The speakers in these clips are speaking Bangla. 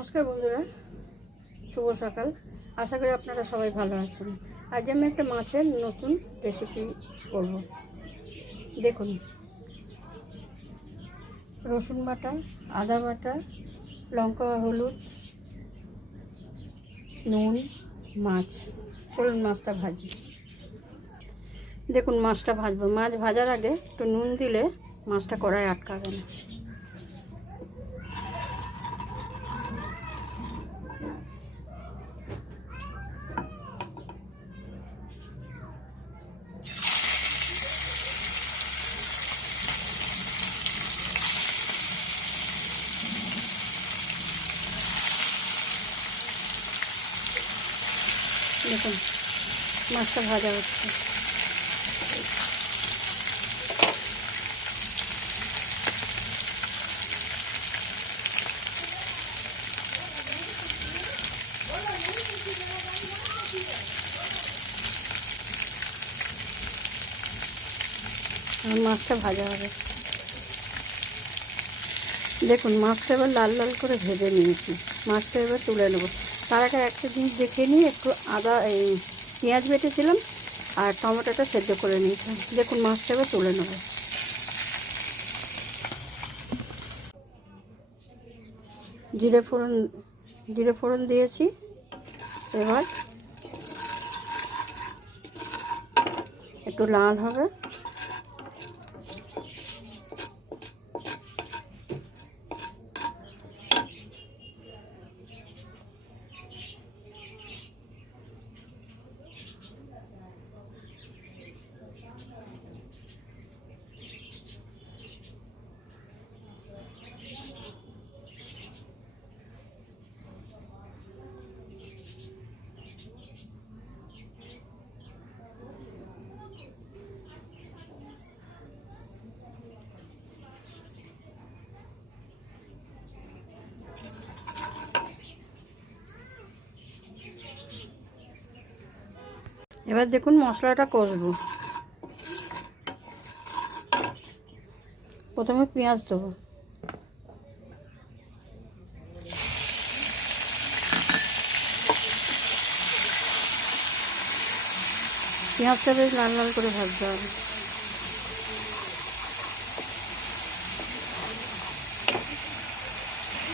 নমস্কার বন্ধুরা, শুভ সকাল। আশা করি আপনারা সবাই ভালো আছেন। আজ আমি একটা মাছের নতুন রেসিপি করব। দেখুন, রসুন বাটা, আদা বাটা, লঙ্কা, হলুদ, নুন, মাছ। চলুন মাছটা ভাজি। দেখুন মাছটা ভাজবো। মাছ ভাজার আগে একটু নুন দিলে মাছটা কড়াই আটকাবে না। দেখুন মাছটা ভাজা হচ্ছে। মাছটা ভাজা হবে। দেখুন মাছটা এবার লাল লাল করে ভেজে নিয়েছি। মাছটা এবার তুলে নেবো। তার আগে একটা জিনিস দেখে নিয়ে একটু পেঁয়াজ বেটেছিলাম আর টমেটোটা সেদ্ধ করে নিয়েছিলাম। দেখুন মাছটা এবার তুলে নেবো। জিরে ফোড়ন দিয়েছি। এবার একটু লাল হবে। এবার দেখুন মশলাটা কষবো। প্রথমে পেঁয়াজ দেবো। পেঁয়াজটা বেশ লাল লাল করে ভাজতে হবে।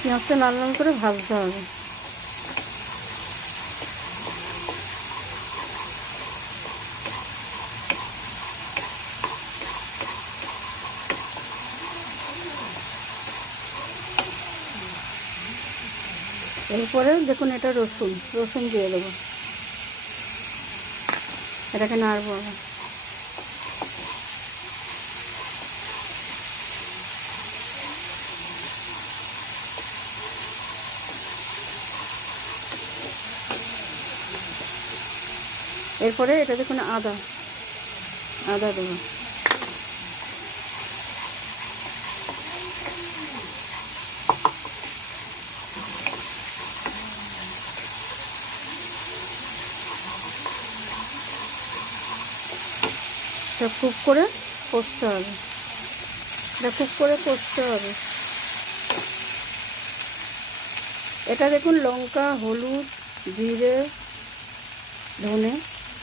পেঁয়াজটা লাল লাল করে ভাজতে হবে। এরপরে দেখুন এটা রসুন দিয়ে দেবো। এটাকে নাড়বো। এরপরে এটা দেখুন আদা দেবো। এটা খুব করে কষতে হবে। এটা দেখুন লঙ্কা, হলুদ, জিরে, ধনে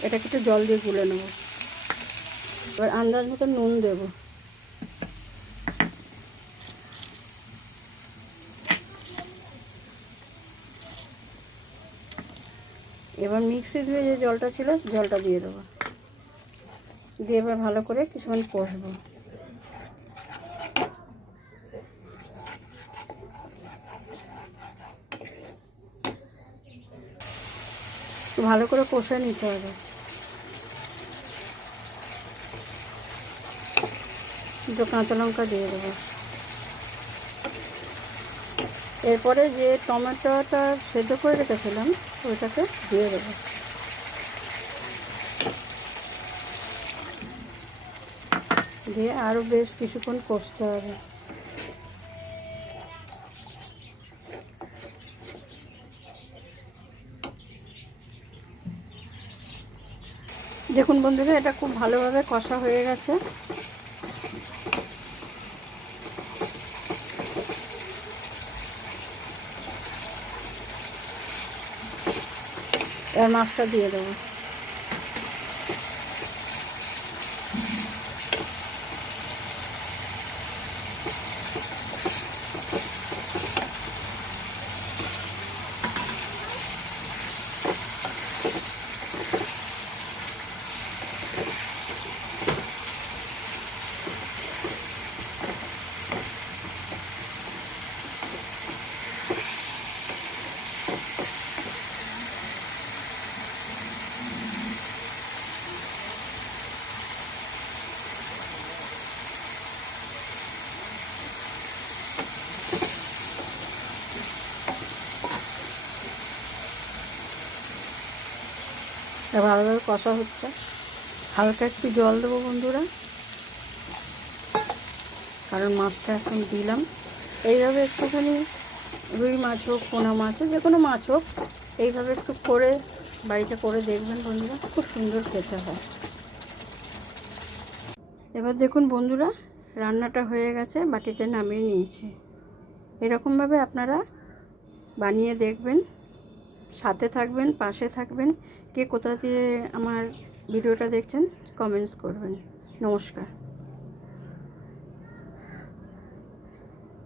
এটাকে একটু জল দিয়ে গুলে নেব। এবার আন্দাজ মতো নুন দেব। এবার মিক্সি ধুয়ে যে জলটা ছিল জলটা দিয়ে দেবো। দিয়ে এবার ভালো করে কিছুক্ষণ কষবো। ভালো করে কষে নিতে হবে। দুটো কাঁচা লঙ্কা দিয়ে দেবো। এরপরে যে টমেটোটা সেদ্ধ করে রেখেছিলাম ওইটাকে দিয়ে দেবো। দিয়ে আরও বেশ কিছুক্ষণ কষতে হবে। দেখুন বন্ধুরা এটা খুব ভালোভাবে কষা হয়ে গেছে। এবার মাছটা দিয়ে দেবো। ভালোভাবে কষা হচ্ছে, হালকা একটু জল দেবো বন্ধুরা, কারণ মাছটা এখন দিলাম। এইভাবে একটুখানি রুই মাছ হোক, পোনা মাছ হোক, যে কোনো মাছ হোক, এইভাবে একটু করে বাড়িতে করে দেখবেন বন্ধুরা, খুব সুন্দর খেতে হয়। এবার দেখুন বন্ধুরা, রান্নাটা হয়ে গেছে, বাটিতে নামিয়ে নিয়েছি। এরকমভাবে আপনারা বানিয়ে দেখবেন, সাথে থাকবেন, পাশে থাকবেন। কে কোথা দিয়ে আমার ভিডিওটা দেখছেন কমেন্টস করবেন। নমস্কার।